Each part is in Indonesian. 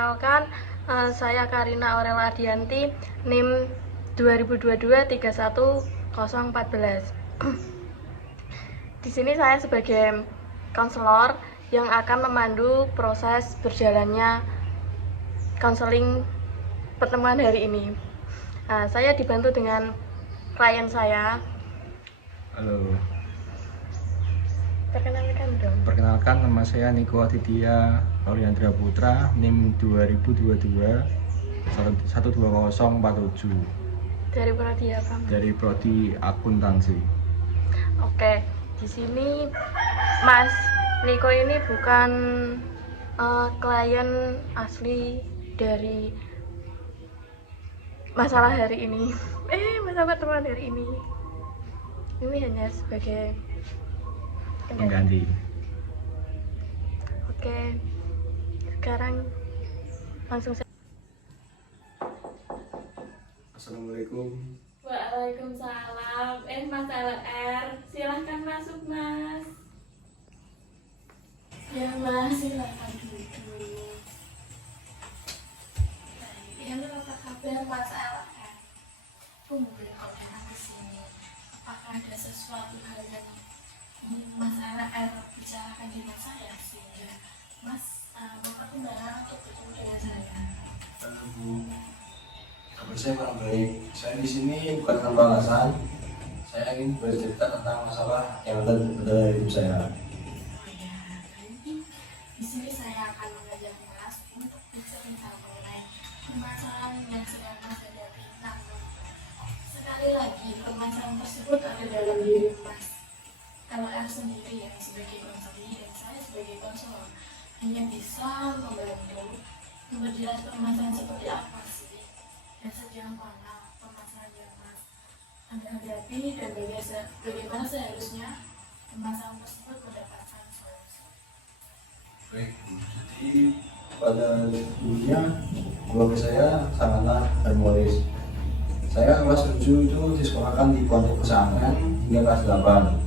Perkenalkan, saya Karina Aurel Adianti, NIM 2022-31014. Di sini saya sebagai konselor yang akan memandu proses berjalannya konseling pertemuan hari ini. Saya dibantu dengan klien saya. Halo. Perkenalkan dong. Nama saya Niko Aditya Lauliandra Putra, NIM 2022-12047. Dari prodi apa? Dari prodi akuntansi. Oke, di sini Mas Niko ini bukan klien asli dari masalah hari ini. Masalah pertemuan hari ini. Ini hanya sebagai pengganti. Oke, sekarang langsung saja. Assalamualaikum. Waalaikumsalam. Mas LR, silahkan masuk Mas. Ya Mas, silahkan duduk. Halo, apa kabar Mas LR? Tumben kok datang ke sini. Apakah ada sesuatu hal yang ingin Mas LR bicarakan dengan saya sehingga Mas berkenan untuk bertemu dengan saya? Halo Bu, kabar saya kurang baik. Saya di sini bukan tanpa alasan. Saya ingin bercerita tentang masalah yang ada pada hidup saya. Di sini saya akan mengajak Mas untuk bercerita mengenai permasalahan yang sedang Mas hadapi. Namun, sekali lagi permasalahan tersebut ada dalam diri Mas. Kalau R sendiri yang sebagai konselor dan saya sebagai konselor hanya bisa membantu memperjelas permasalahan seperti apa sih dan sejauh mana permasalahan yang Mas Anda hadapi dan bagaimana seharusnya permasalahan tersebut mendapatkan solusi. Baik, jadi pada dulunya keluarga saya sangatlah harmonis. Saya kelas 7 itu disekolahkan di pondok pesantren hingga kelas 8.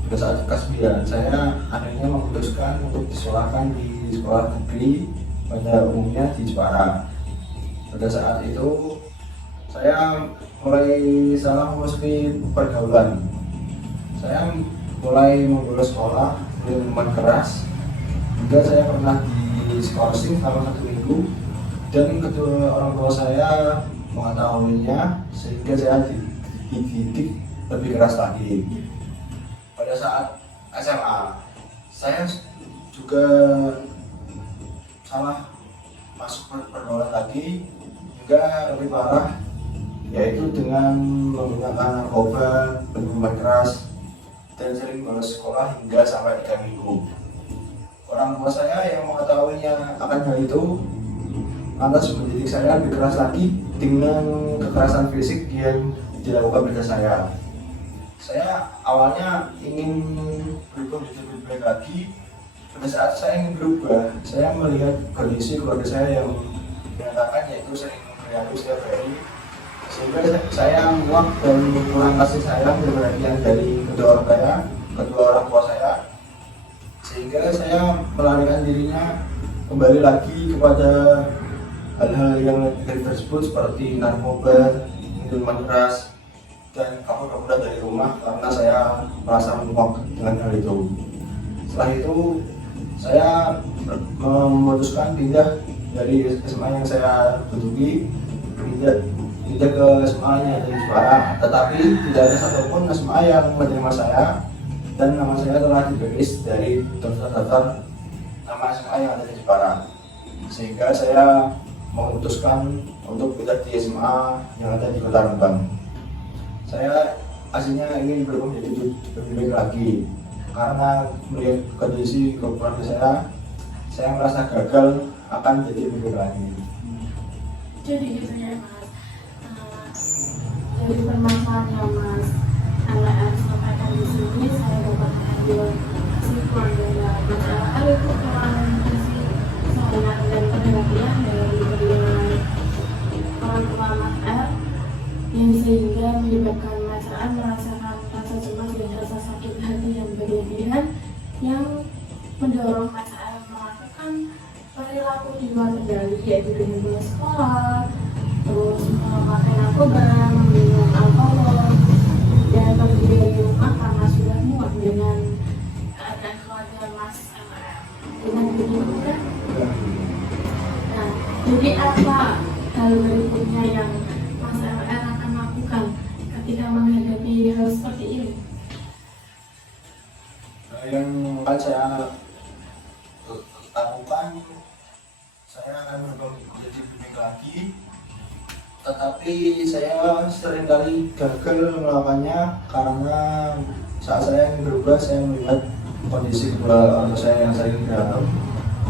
Pada saat kelas 9 saya akhirnya memutuskan untuk disekolahkan di sekolah negeri pada umumnya di Jepara. Pada saat itu saya mulai salah memasuki pergaulan. Saya mulai membolos sekolah, minuman keras, hingga saya pernah di skorsing selama 1 minggu dan kedua orang tua saya mengetahuinya sehingga saya dididik lebih keras lagi. Pada saat SMA saya juga salah masuk pergaulan lagi hingga lebih parah, yaitu dengan menggunakan narkoba, minuman keras, dan sering bolos sekolah hingga sampai 3 minggu. Orang tua saya yang mengetahuinya akan hal itu lantas mendidik saya lebih keras lagi dengan kekerasan fisik yang dilakukan pada saya. Saya awalnya ingin berubah menjadi lebih baik lagi. Pada saat saya ingin berubah, saya melihat kondisi keluarga saya yang menyatakan yaitu sering memperhatikan setiap hari, sehingga saya muak dan kurang kasih sayang dan perhatian dari kedua orang tua saya, sehingga saya melarikan dirinya kembali lagi kepada hal-hal yang negatif tersebut seperti narkoba, minuman keras, dan kabur dari rumah karena saya merasa muak dengan hal itu. Setelah itu saya memutuskan pindah dari SMA yang saya duduki, pindah ke SMA yang ada di Jepara, tetapi tidak ada satupun SMA yang menerima saya dan nama saya telah di-blacklist dari daftar nama SMA yang ada di Jepara, sehingga saya memutuskan untuk pindah di SMA yang ada di Kota Rembang. Saya aslinya ingin berubah menjadi lebih baik lagi karena melihat kondisi keluarga saya merasa gagal akan jadi lebih baik lagi. Jadi gitu ya Mas, dari permasalahan yang Mas LR sampaikan di sini saya dapat mengambil kesimpulan bahwa Mas LR itu memiliki semangat dan perhatian dari kedua orang tua Mas R yang sehingga menyebabkan Mas R merasakan rasa cemas dan rasa sakit hati yang berlebihan yang mendorong Mas R melakukan perilaku di luar kendali yaitu dengan bolos sekolah, terus memakai narkoba, minum alkohol, dan pergi dari rumah karena sudah muak dengan keadaan keluarga Mas LR. Dengan begitu kan? Nah, jadi apa hal berikutnya yang Mas LR akan lakukan ketika menghadapi hal seperti ini? Yang akan saya lakukan, saya akan menjadi bimbing lagi, tetapi saya seringkali gagal melakukannya karena saat saya ingin berubah, saya melihat kondisi kedua orang saya yang sering berantem,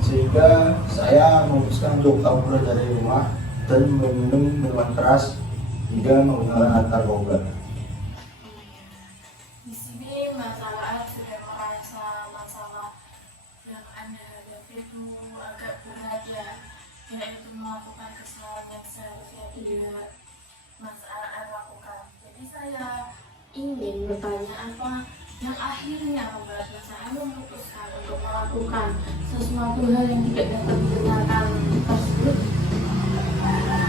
sehingga saya memutuskan untuk kabur dari rumah dan meminum minuman keras hingga menggunakan narkoba. Di sini masalah sudah merasa masalah yang Anda hadapi itu agak berat ya, yaitu melakukan kesalahan yang seharusnya tidak Mas LR lakukan. Jadi saya ingin bertanya apa yang akhirnya membuat Mas LR memutuskan untuk melakukan sesuatu hal yang tidak dapat dibenarkan tersebut.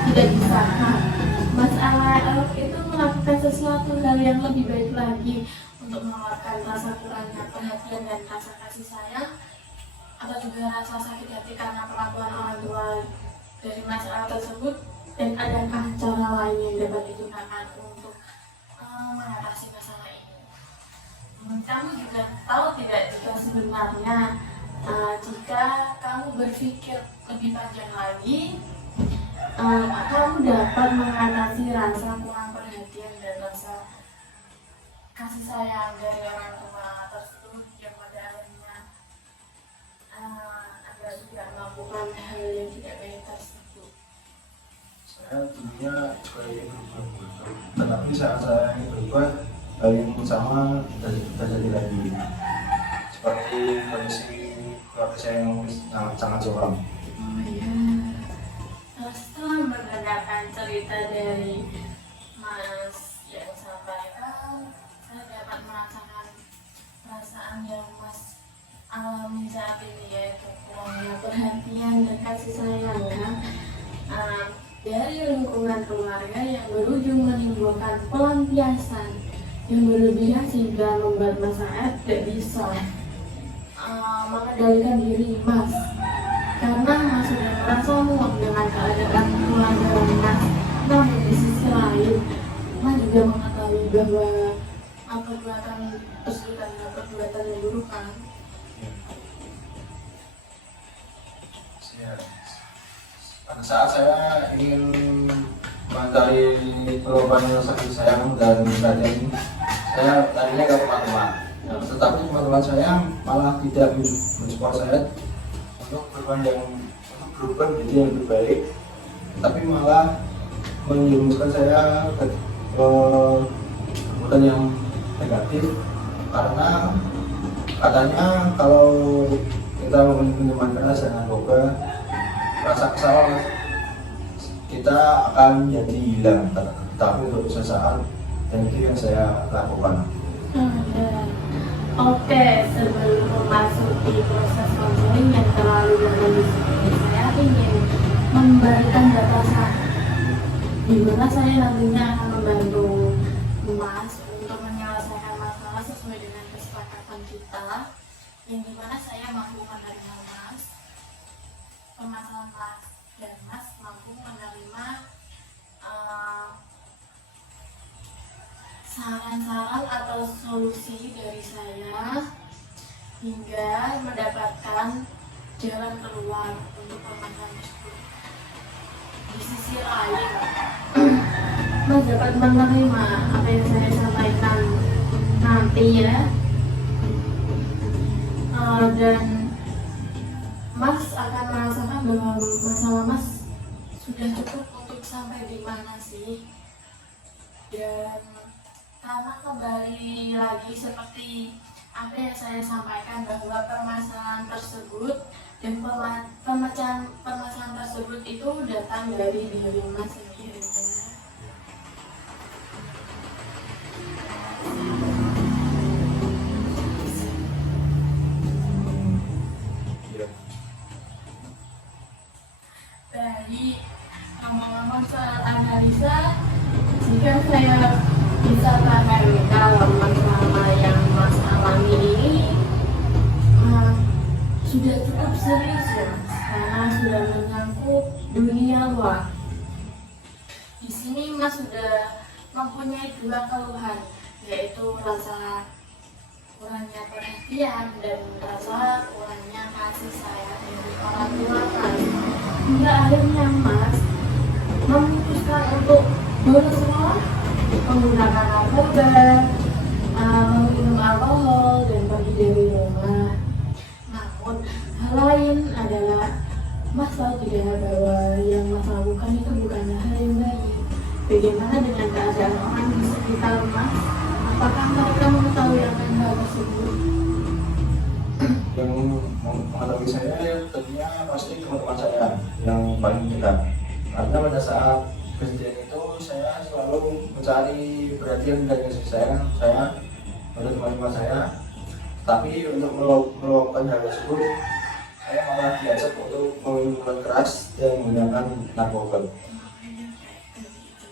Tidak bisakah Mas LR itu melakukan sesuatu hal yang lebih baik lagi untuk mengeluarkan rasa kurangnya perhatian dan rasa kasih sayang, atau juga rasa sakit hati karena perlakuan orang tua dari Mas LR tersebut, dan adakah cara lain yang dapat digunakan untuk mengatasi masalah ini? Kamu juga tahu tidak jika sebenarnya jika kamu berpikir lebih panjang lagi, kamu dapat mengatasi rasa kurang perhatian dan rasa kasih sayang dari orang tua tersebut yang pada akhirnya Anda juga melakukan hal yang tidak baik tersebut. Saya dulunya juga ingin berubah, tetapi saat saya ingin berubah, hal yang sama terjadi lagi, seperti kondisi keluarga saya yang sangat suram. Oh iya. Setelah mendengarkan cerita dari Mas yang sampaikan, saya dapat merasakan perasaan yang Mas alami saat ini, yaitu kurangnya perhatian dan kasih sayang kan, dari lingkungan keluarga yang berujung menimbulkan pelampiasan yang berlebihan sehingga membuat Mas LR tidak bisa mengendalikan diri Mas, karena Mas sudah merasa muak dengan keadaan keluarga Mas. Namun di sisi lain, Mas juga mengetahui bahwa perbuatan tersebut adalah perbuatan yang buruk kan. Pada saat saya ingin mencari perubahan rasa kasih sayang dan perhatian ini, saya tadinya ke teman-teman, tetapi teman-teman saya malah tidak mensupport saya untuk berubah menjadi yang lebih baik, tapi malah menjerumuskan saya ke kebutuhan yang negatif, karena katanya kalau kita minuman keras dan narkoba, rasa kesal kita akan jadi hilang, tapi untuk sesaat, dan itu yang saya lakukan. Oke, sebelum memasuki proses konseling yang terlalu berlebihan, saya ingin memberikan batasan di mana saya nantinya akan membantu Mas untuk menyelesaikan masalah sesuai dengan kesepakatan kita, yang dimana saya mampu menerima Mas, permasalahan Mas, dan Mas mampu menerima saran-saran atau solusi dari saya hingga mendapatkan jalan keluar untuk permasalahan tersebut. Di sisi lain, Mas dapat menerima apa yang saya sampaikan nanti ya, dan Mas akan merasakan bahwa masalah Mas sudah cukup untuk sampai di mana sih. Dan karena kembali lagi seperti apa yang saya sampaikan, bahwa permasalahan tersebut dan pemecahan permasalahan tersebut itu datang dari diri Mas sendiri ya. Dan Serius ya, karena sudah menyangkut dunia luar. Di sini Mas sudah mempunyai dua keluhan, yaitu rasa kurangnya perhatian dan rasa kurangnya kasih sayang dari orang tua Mas. Hingga akhirnya Mas memutuskan untuk bolos sekolah, menggunakan narkoba, meminum alkohol dan pergi dari rumah. Namun hal lain adalah Mas tahu tidak bahwa yang Mas lakukan itu bukanlah hal yang baik. Bagaimana dengan keadaan orang di sekitar Mas? Apakah mereka mengetahui akan hal tersebut? Yang mengetahui saya tentunya pasti teman-teman saya yang paling dekat. Karena pada saat kejadian itu saya selalu mencari perhatian dan kasih sayang saya pada teman-teman saya. Tapi untuk melakukan hal tersebut, saya malah diajak untuk meminum keras dan menggunakan narkoba.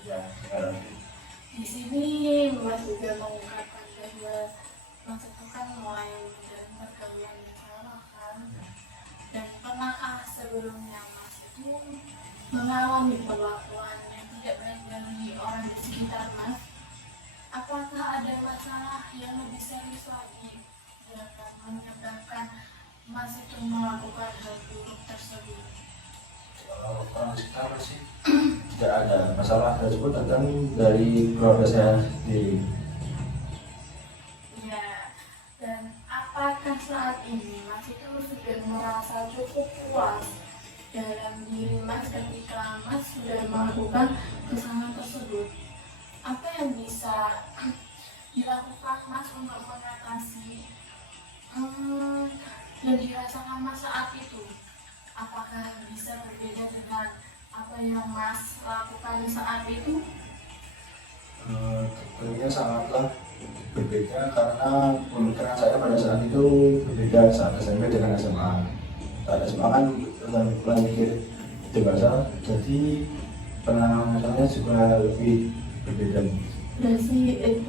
Ya, sekarang. Di sini Mas juga mengungkapkan bahwa Mas itu kan mulai menjalin pergaulan yang salah kan, dan pernahkah sebelumnya Mas itu mengalami perlakuan yang tidak baik dari orang di sekitar Mas? Apakah ada masalah yang lebih serius lagi yang menyebabkan Mas itu melakukan hal buruk tersebut? Kalau orang sekitar sih tidak ada masalah tersebut, datang dari keluarga saya sendiri. Ya, dan apakah saat ini Mas itu sudah merasa cukup puas dalam diri Mas ketika Mas sudah melakukan kesalahan tersebut? Apa yang bisa dilakukan Mas untuk mengatasi yang dirasakan Mas saat itu? Apakah bisa berbeda dengan apa yang Mas lakukan saat itu? Tentunya sangatlah berbeda karena pemikiran saya pada saat itu berbeda saat SMP dengan SMA. Saat SMA kan mulai mikir dewasa, jadi penanganannya juga lebih berbeda.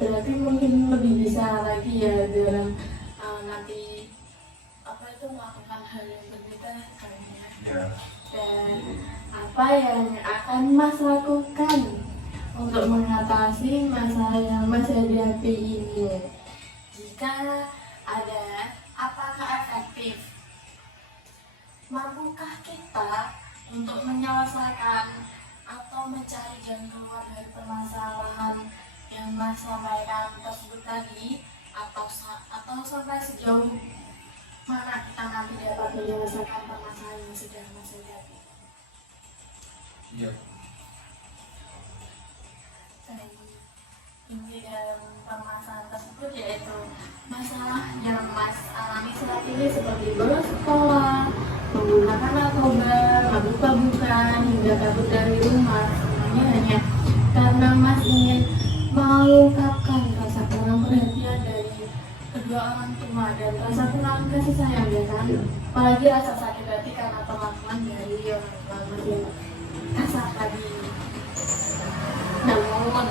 Berarti mungkin lebih bisa lagi ya dalam nanti apa itu melakukan hal yang berbeda kayaknya. Ya. Dan apa yang akan Mas lakukan untuk mengatasi masalah yang Mas hadapi ini? Jika ada, apakah efektif? Mampukah kita untuk menyelesaikan atau mencari jalan keluar dari permasalahan yang Mas sampaikan tersebut tadi, atau sampai sejauh mana kita nanti dapat menyelesaikan permasalahan yang sedang Mas hadapi? Iya. Inti dalam permasalahan tersebut yaitu masalah yang Mas alami saat ini seperti bolos sekolah, menggunakan narkoba, mabuk-mabukan, hingga kabur dari rumah. Semuanya hanya karena Mas ingin mengungkapkan rasa kurang perhatian dari kedua orang tua dan rasa kurang kasih sayang, ya kan? Apalagi rasa sakit hati karena perlakuan dari orang tua Mas yang kasar tadi. Namun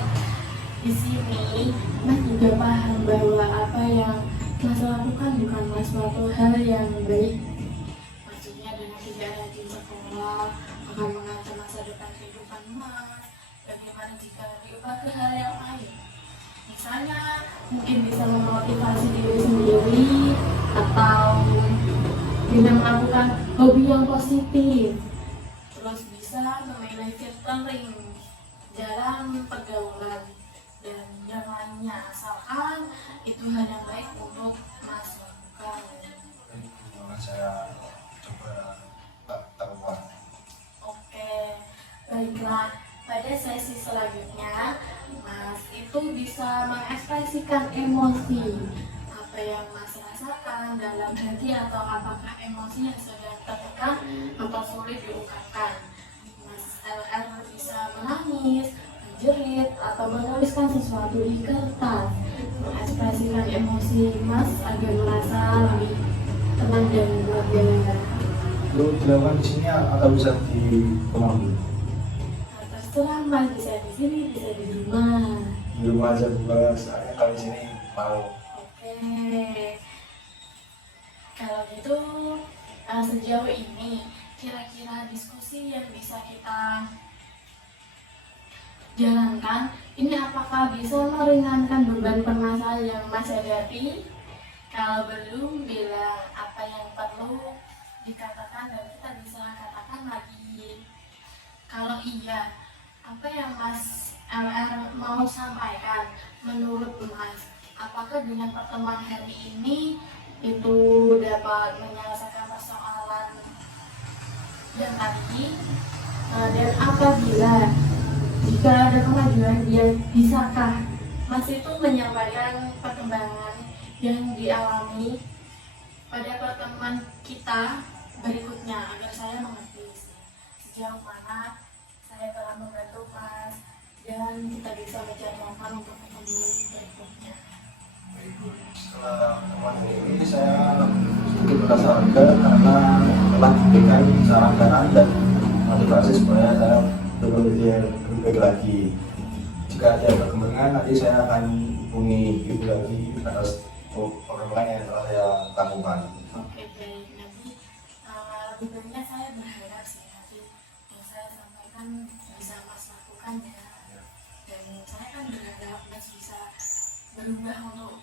di sini Mas juga paham bahwa apa yang Mas lakukan bukanlah suatu hal yang baik. Maksudnya dengan tidak rajin sekolah akan mengancam masa depan kehidupan Mas. Bagaimana jika diubah ke hal yang lain? Misalnya mungkin bisa memotivasi diri sendiri atau dengan melakukan hobi yang positif. Terus bisa memilih filtering dalam pergaulan dan yang lainnya, asalkan itu hal yang baik untuk Mas lakukan. Baik, saya coba lakukan. Oke, baiklah. Pada sesi selanjutnya, Mas itu bisa mengekspresikan emosi apa yang Mas rasakan dalam hati, atau apakah emosi yang sedang tertekan atau sulit diungkapkan. Mas LR bisa menangis, menjerit, atau menuliskan sesuatu di kertas, mengekspresikan emosi Mas agar merasa lebih tenang dan lega. Lu dilakukan di sini atau bisa di rumah dulu? Terserah Mas, bisa di sini, bisa di rumah. Di rumah aja juga, soalnya kalau di sini mau. Oke, kalau gitu sejauh ini kira-kira diskusi yang bisa kita jalankan ini apakah bisa meringankan beban permasalahan yang Mas hadapi? Kalau belum, bilang apa yang perlu dikatakan dan kita bisa katakan lagi. Kalau iya, apa yang Mas LR mau sampaikan menurut Mas? Apakah dengan pertemuan hari ini itu dapat menyelesaikan persoalan dan tadi? Dan apabila jika ada kemajuan, dia bisakah Mas itu menyampaikan perkembangan yang dialami pada pertemuan kita berikutnya agar saya mengerti sejauh mana saya telah membantu Mas dan kita bisa menjadwalkan untuk pertemuan berikutnya. Setelah pertemuan ini saya sedikit merasa lega karena telah diberikan saran dan motivasi supaya saya lebih baik lagi. Jika ada perkembangan, nanti saya akan hubungi ibu lagi atas perkembangan yang telah saya lakukan. Oke, baik. Nanti lebih baiknya saya berharap sih nanti yang saya sampaikan bisa Mas lakukan ya. Dan saya kan berharap Mas bisa berubah untuk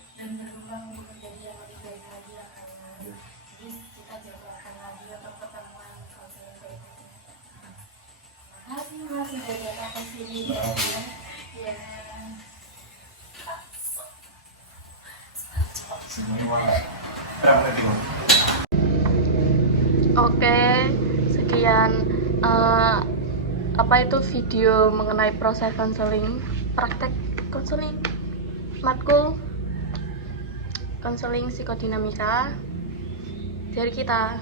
menjadi yang lebih baik lagi ya kan. Jadi kita jadwalkan lagi untuk pertemuan konseling berikutnya. Terima kasih Mas sudah datang ke sini ya. Ya. Oke, sekian apa itu video mengenai proses konseling, praktek konseling, matkul konseling psikodinamika dari kita.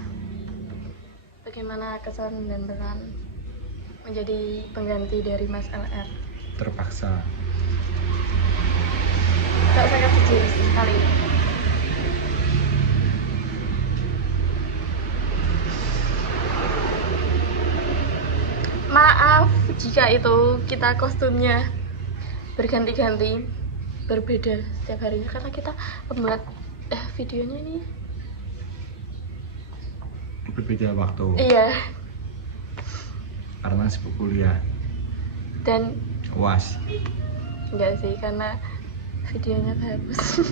Bagaimana kesan dan pesan menjadi pengganti dari Mas LR? Terpaksa. Gak sangat kecil sekali. Maaf jika itu kita kostumnya berganti-ganti, berbeda setiap harinya karena kita membuat videonya ini Berbeda waktu iya karena sibuk kuliah. dan UAS. enggak sih karena videonya bagus.